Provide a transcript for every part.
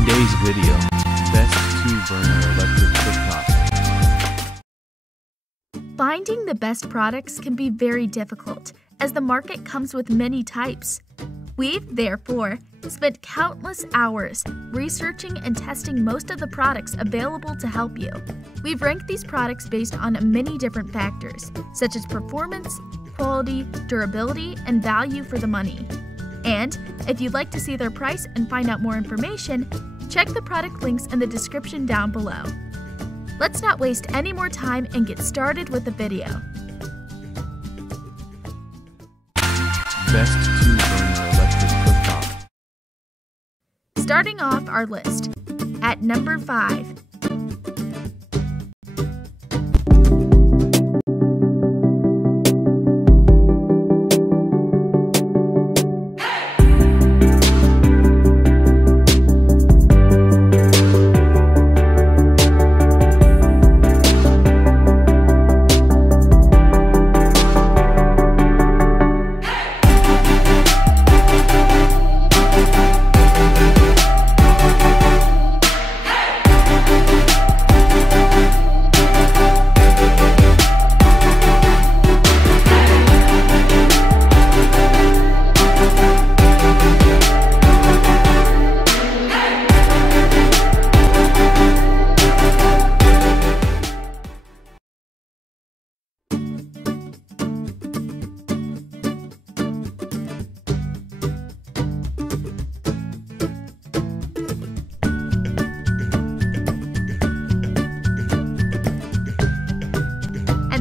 Today's video, best 2-burner electric cooktop. Finding the best products can be very difficult, as the market comes with many types. We've, therefore, spent countless hours researching and testing most of the products available to help you. We've ranked these products based on many different factors, such as performance, quality, durability, and value for the money. And if you'd like to see their price and find out more information, check the product links in the description down below. Let's not waste any more time and get started with the video. Best 2-burner electric cooktop. Starting off our list, at number 5.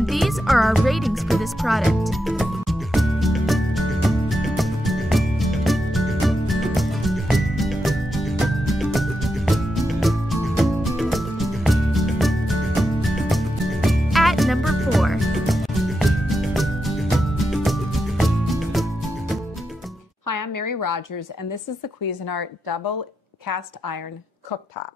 These are our ratings for this product. At number 4. Hi, I'm Mary Rogers, and this is the Cuisinart double cast iron cooktop.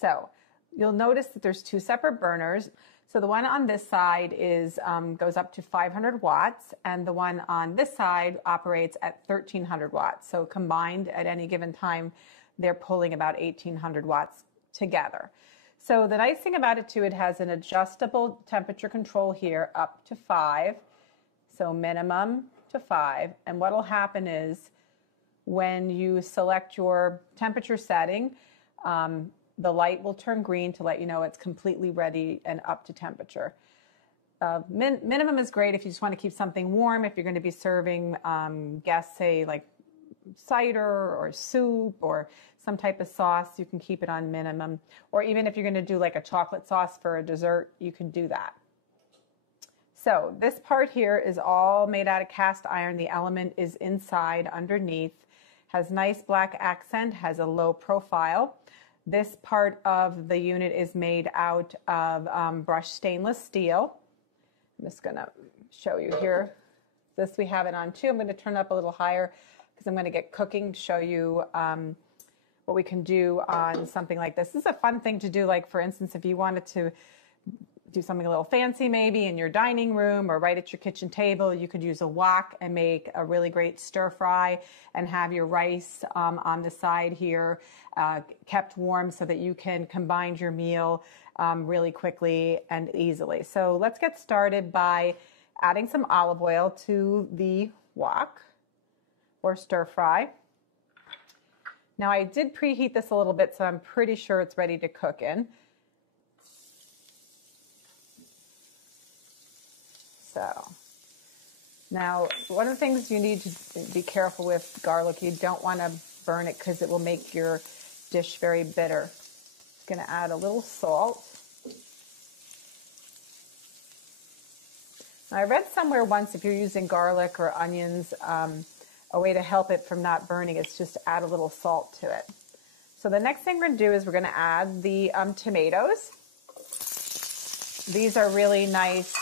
So you'll notice that there's 2 separate burners. So the one on this side is goes up to 500 watts, and the one on this side operates at 1300 watts. So combined at any given time, they're pulling about 1800 watts together. So the nice thing about it too, it has an adjustable temperature control here up to 5. So minimum to 5. And what will happen is when you select your temperature setting, the light will turn green to let you know it's completely ready and up to temperature. Minimum is great if you just want to keep something warm. If you're going to be serving guests, say like cider or soup or some type of sauce, you can keep it on minimum. Or even if you're going to do like a chocolate sauce for a dessert, you can do that. So this part here is all made out of cast iron. The element is inside underneath, has nice black accent, has a low profile. This part of the unit is made out of brushed stainless steel. I'm just going to show you here. This we have it on too. I'm going to turn it up a little higher because I'm going to get cooking to show you what we can do on something like this. This is a fun thing to do, like for instance, if you wanted to do something a little fancy maybe in your dining room or right at your kitchen table, you could use a wok and make a really great stir fry and have your rice on the side here kept warm so that you can combine your meal really quickly and easily. So let's get started by adding some olive oil to the wok or stir fry. Now I did preheat this a little bit, so I'm pretty sure it's ready to cook in. So now one of the things you need to be careful with garlic, you don't want to burn it because it will make your dish very bitter. I'm going to add a little salt. Now, I read somewhere once if you're using garlic or onions, a way to help it from not burning is just to add a little salt to it. So the next thing we're going to do is we're going to add the tomatoes. These are really nice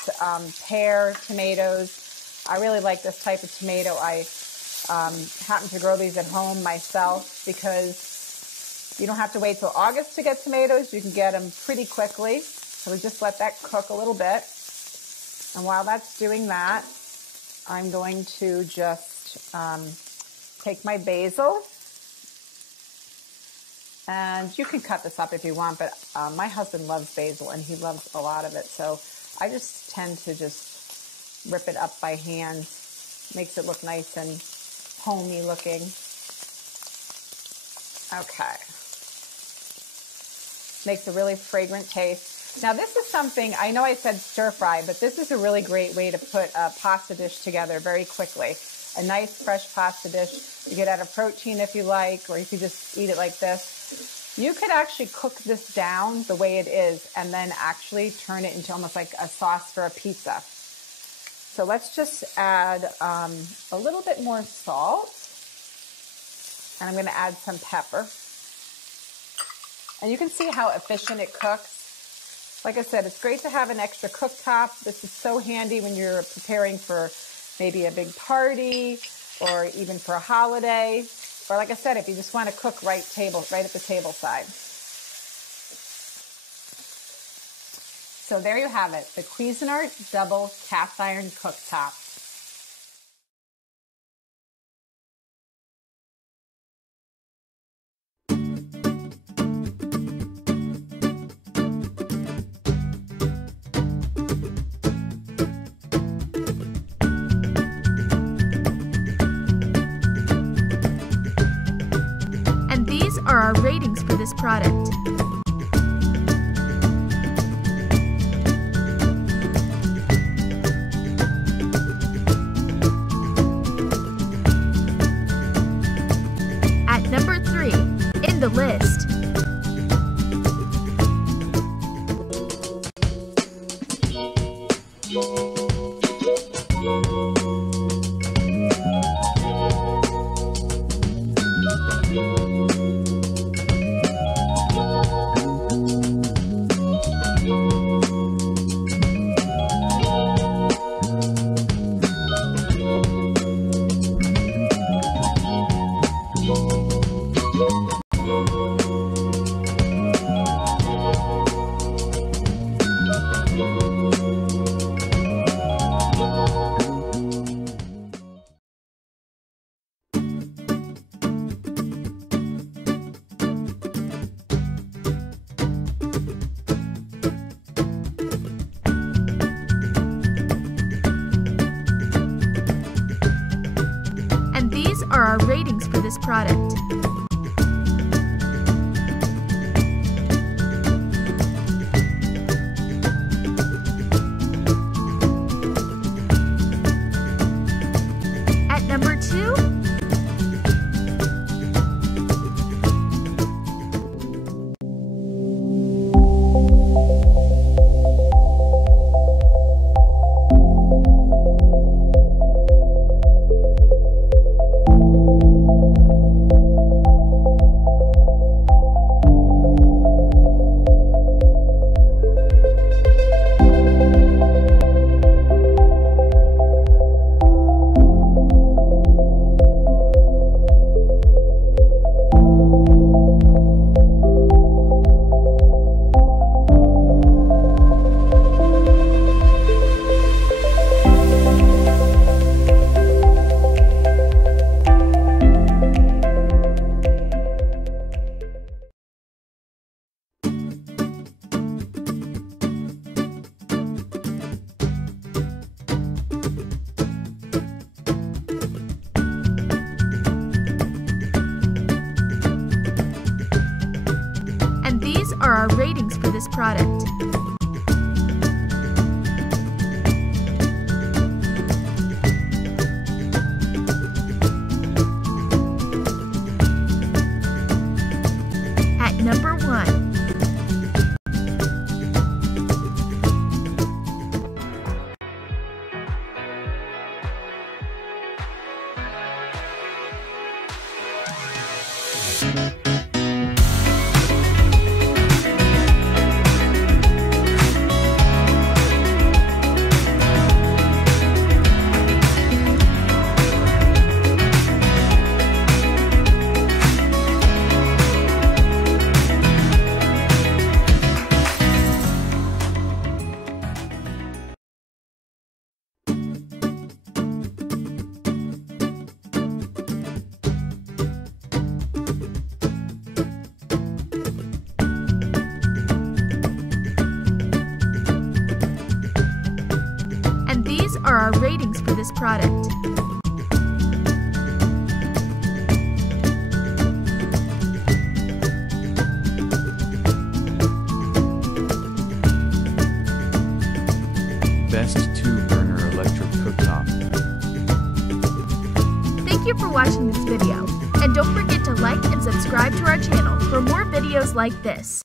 pear tomatoes. I really like this type of tomato. I happen to grow these at home myself because you don't have to wait till August to get tomatoes. You can get them pretty quickly. So we just let that cook a little bit. And while that's doing that, I'm going to just take my basil And you can cut this up if you want, but my husband loves basil and he loves a lot of it. So I just tend to just rip it up by hand. Makes it look nice and homey looking. Okay. Makes a really fragrant taste. Now this is something, I know I said stir fry, but this is a really great way to put a pasta dish together very quickly. A nice fresh pasta dish. You could add a protein if you like, or you could just eat it like this. You could actually cook this down the way it is and then actually turn it into almost like a sauce for a pizza. So let's just add a little bit more salt. And I'm going to add some pepper. And you can see how efficient it cooks. Like I said, it's great to have an extra cooktop. This is so handy when you're preparing for maybe a big party or even for a holiday. Or like I said, if you just want to cook right at the table side. So there you have it, the Cuisinart double cast iron cooktop. And these are our ratings for this product. At number 3 in the list. And these are our ratings for this product. At number 2, and these are our ratings for this product. At number 1, product. Best 2-burner electric cooktop. Thank you for watching this video, and don't forget to like and subscribe to our channel for more videos like this.